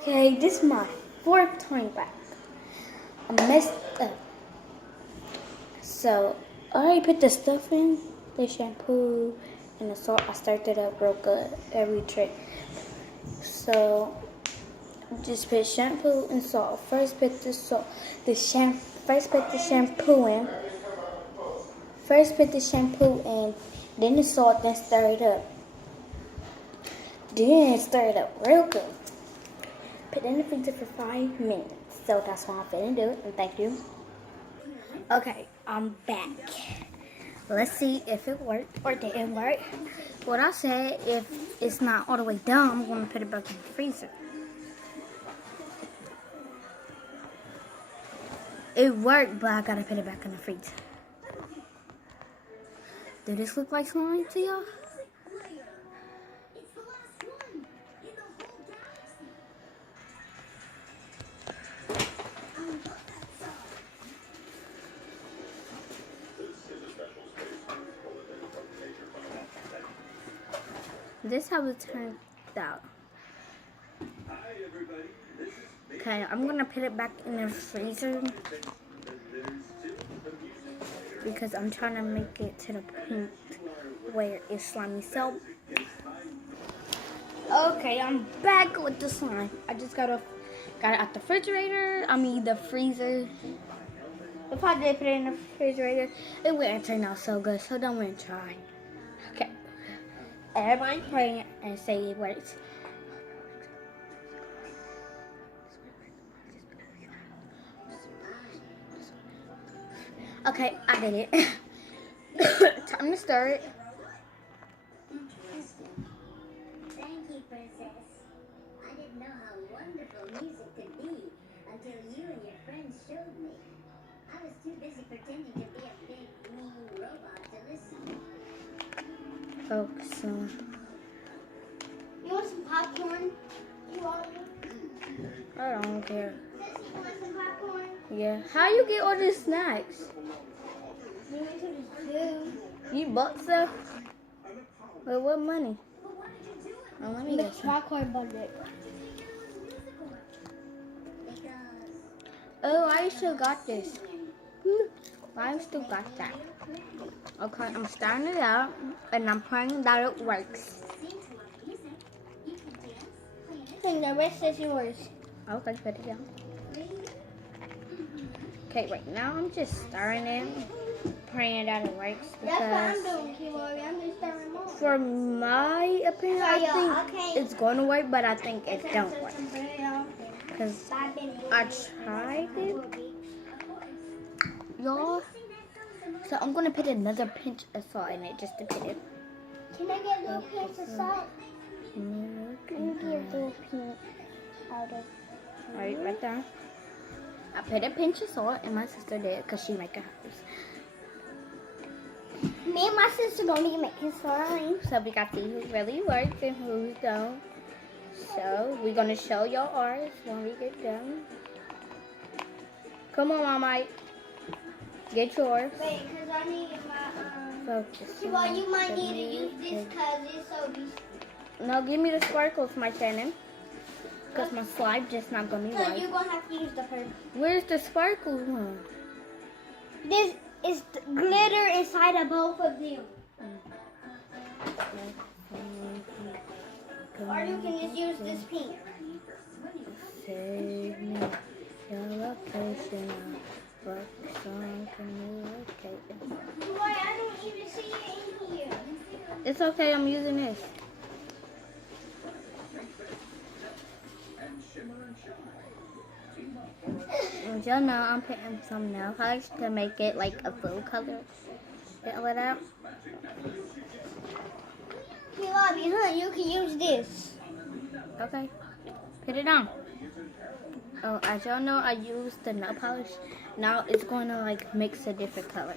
Okay, this is my fourth time back. I messed up. So, I already put the stuff in, the shampoo, and the salt. I started up real good, every trick. So, just put shampoo and salt. First put the salt, first put the shampoo in. First put the shampoo in, then the salt, then stir it up. Then stir it up real good. Put it in the freezer for 5 minutes. So that's why I'm finna do it, and thank you. Okay, I'm back. Let's see if it worked or didn't work. What I said, if it's not all the way done, I'm gonna put it back in the freezer. It worked, but I gotta put it back in the freezer. Did this look like slime to y'all? This is how it turned out. Okay, I'm gonna put it back in the freezer because I'm trying to make it to the point where it's slimy. So, okay, I'm back with the slime. I just got it out the refrigerator. The freezer. If I did put it in the refrigerator, it wouldn't turn out so good. So don't even try. Okay. Everybody pray and say it works. Okay, I did it. Time to stir it. Thank you, Princess. I didn't know how wonderful music could be until you and your friends showed me. I was too busy pretending to be a big, mean robot to listen. Focus on. You want some popcorn? You want it? I don't care. Sissy, you want some popcorn? Yeah. How you get all these snacks? We went to the zoo. You bought stuff? With what money? Oh, let me The get some. popcorn budget. Oh, I still got this. I still got that. Okay, I'm starting it out, and I'm praying that it works. And the rest is yours. Okay, put it down. Okay, right now I'm just stirring it, praying that it works. That's what I'm Because doing, Kimori. I'm just stirring more. for my opinion, I think it's going to work, but I think it don't work. Because I tried it, y'all. So I'm going to put another pinch of salt in it just to put it. Can I get a little pinch of salt? Let me get a little pinch out of. Alright, right there. I put a pinch of salt, and my sister did because she make a house. Me and my sister don't need to make his slime. So we got to see who really works and who don't. So we're going to show y'all ours when we get done. Come on, Mama. Get yours. Wait, because I need my, Focus. well, you might need to use this because it's so decent. No, give me the sparkles, my Shannon. Because my slime just not going to be So right. you're going to have to use the purple. Where's the sparkles one? This is glitter inside of both of them. Or you can just use this pink. Save me your location. Focus on communicating. Boy, I don't even see it in here. It's okay, I'm using this. As y'all know, I'm putting some nail polish to make it like a blue color. Fill it out. You can use this. Okay. Put it on. Oh, as y'all know, I used the nail polish. Now it's going to like mix a different color.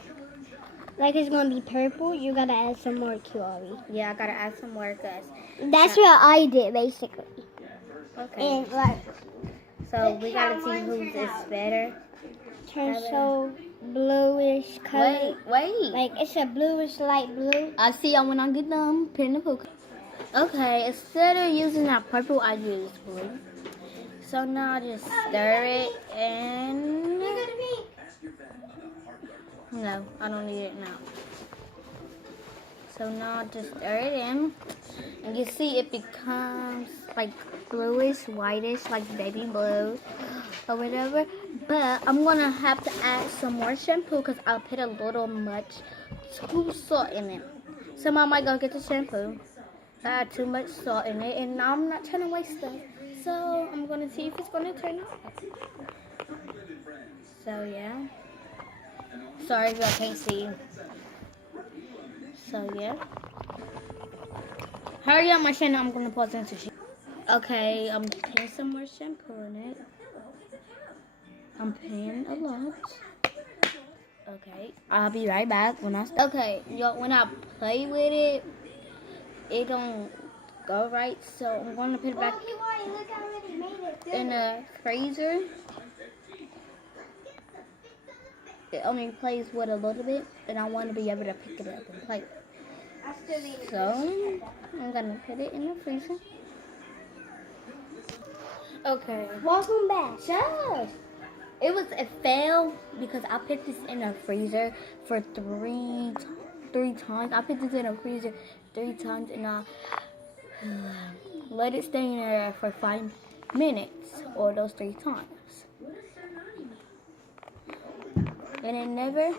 Like it's going to be purple, you got to add some more Kiwi. Yeah, I got to add some more guys. That's what I did, basically. Okay. And like, So we got to see whose is better. turns so bluish color. Wait. Like it's a bluish light blue. I'll see y'all when I get done. Pin the hook. Okay, instead of using that purple, I use blue. So now I just stir it and... No, I don't need it now. So now I just stir it in. And you see it becomes like bluish, whitish, like baby blue or whatever. But I'm going to have to add some more shampoo because I'll put a little much too salt in it. So I might go get the shampoo. I add too much salt in it and now I'm not trying to waste stuff. So I'm going to see if it's going to turn out. So yeah. Sorry if I can't see. So yeah. Hurry up, my channel. I'm gonna pause into shit. Okay, I'm putting some more shampoo in it. I'm putting a lot. Okay, I'll be right back when I start. Okay, when I play with it, it don't go right. So I'm gonna put it back in the freezer. It only plays with a little bit, and I want to be able to pick it up and play with it. So I'm gonna put it in the freezer. Okay. Welcome back. Shush. It failed because I put this in a freezer for three times. I put this in a freezer 3 times and I let it stay in there for 5 minutes or those 3 times. And it never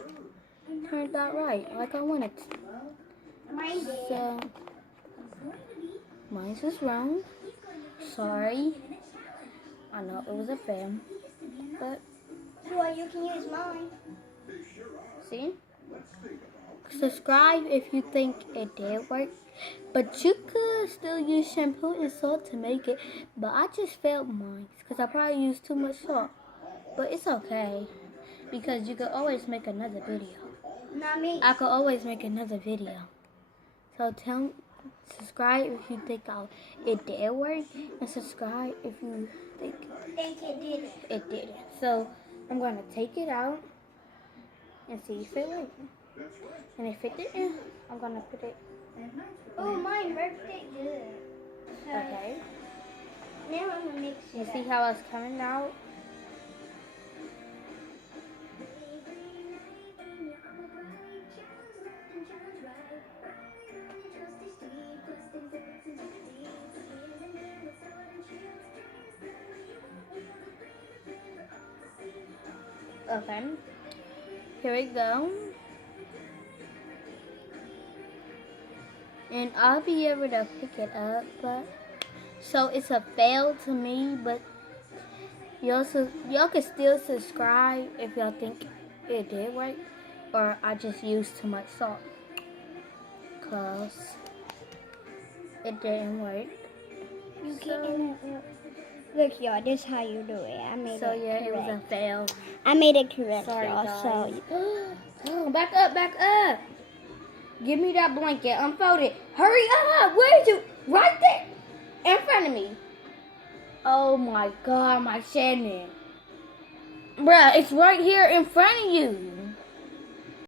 turned out right like I wanted to. So mine was wrong. Sorry. I know it was a fail. But Well, you can use mine. see? Subscribe if you think it did work. But you could still use shampoo and salt to make it. But I just failed mine because I probably used too much salt. But it's okay. Because you could always make another video. Not me. I could always make another video. So subscribe if you think it did work. And subscribe if you think it didn't. it didn't. So I'm going to take it out and see if it worked. And if it didn't, I'm going to put it. Oh, mine worked it good. Okay. Now I'm gonna mix it. You see how it's coming out? Okay. Here we go. And I'll be able to pick it up, but so it's a fail to me, but y'all can still subscribe if y'all think it did work, or I just used too much salt, cause it didn't work. You can't. Look, y'all, this is how you do it. I made So it yeah, correct. it was a fail. I made it correct, Sorry, y'all. guys. So, Oh, back up. Give me that blanket. Unfold it. Hurry up. Where is you? Right there. In front of me. Oh my God, my Shannon. Bruh, it's right here in front of you.